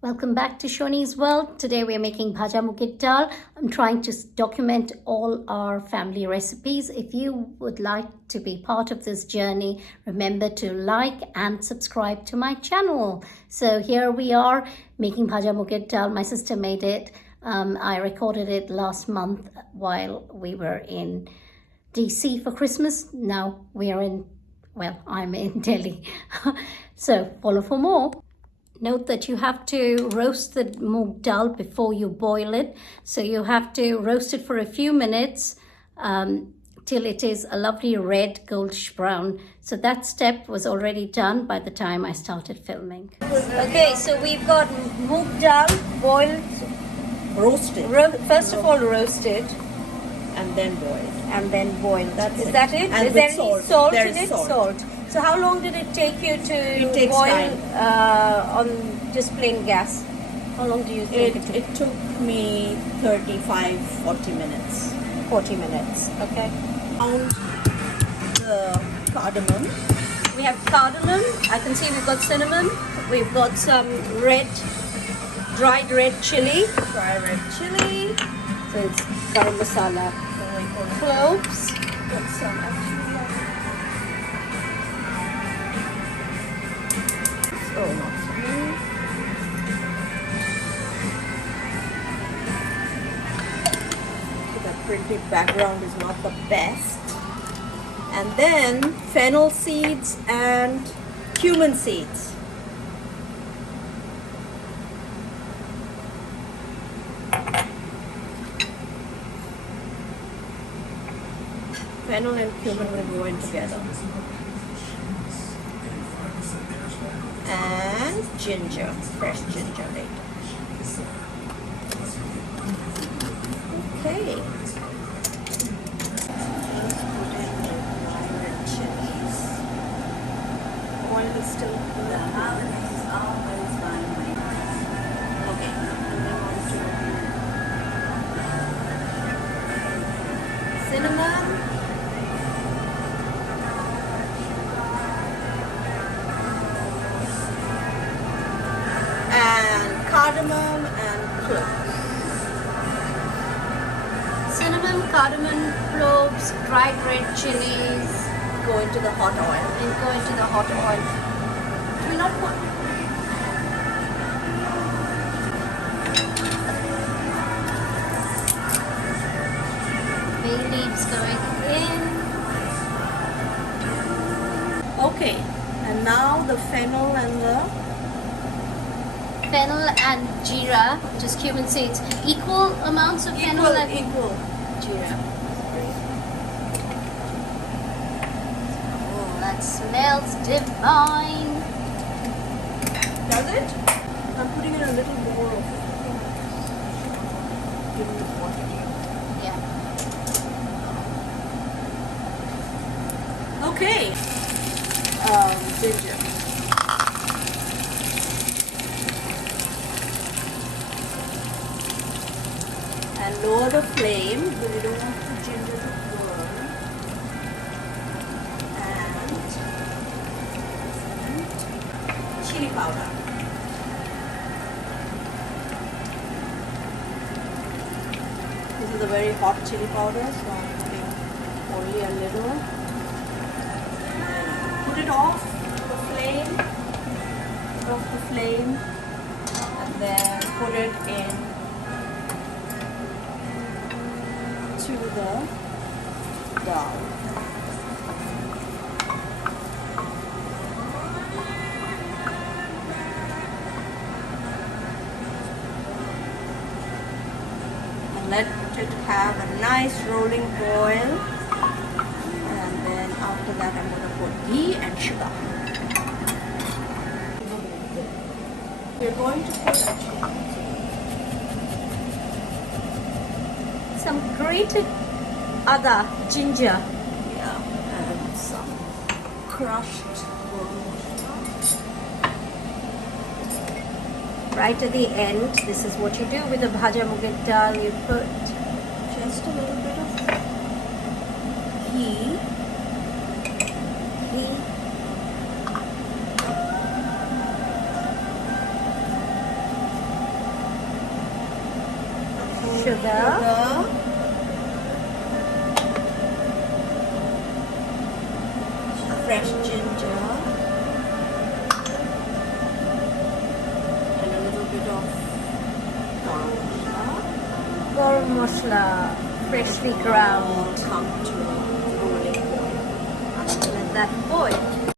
Welcome back to Shoni's World. Today we are making Bhaja Moonger Dal. I'm trying to document all our family recipes. If you would like to be part of this journey, remember to like and subscribe to my channel. So here we are making Bhaja Moonger Dal. My sister made it. I recorded it last month while we were in DC for Christmas. Now we are I'm in Delhi. So follow for more. Note that you have to roast the moong dal before you boil it. So you have to roast it for a few minutes till it is a lovely red goldish brown. So that step was already done by the time I started filming. Okay, so we've got moong dal boiled. Roasted. First of all roasted. And then boiled. And then boiled. Is that it? And is there salt. any salt there in it? Salt. So how long did it take you to boil on just plain gas? How long do you think it took me 35, 40 minutes. 40 minutes, okay. Found the cardamom. We have cardamom. I can see we've got cinnamon. We've got some dried red chili. Dried red chili. So it's garam masala. Cloves. Got some actually. Oh, not so the printed background is not the best. And then fennel seeds and cumin seeds. Fennel and cumin will go in together. And ginger, fresh ginger later. Okay. Let's put in the dried red chillies. Oil is still okay. And then on to cinnamon. Cardamom and cloves. Cinnamon, cardamom, cloves, dried red chilies. Go into the hot oil. And go into the hot oil. Do we not put... bay leaves going in. Okay, and now the fennel and the Fennel and jeera, just cumin seeds. Equal amounts of fennel and equal jeera. Oh, that smells divine. Does it? I'm putting in a little more of giving the quantity. Yeah. Okay. Ginger. And lower the flame because you don't want the ginger to burn. And chili powder. This is a very hot chili powder, so I'm putting only a little. And put it off the flame, and then put it in to the dal. And let it have a nice rolling boil. And then after that I'm going to put ghee and sugar. We're going to put Some grated ginger. Yeah, and some crushed Right at the end, this is what you do with the Bhaja Moonger Dal. You put just a little bit of ghee. sugar, fresh ginger, and a little bit of garam masala, freshly ground. come to a rolling boil. Let that boil.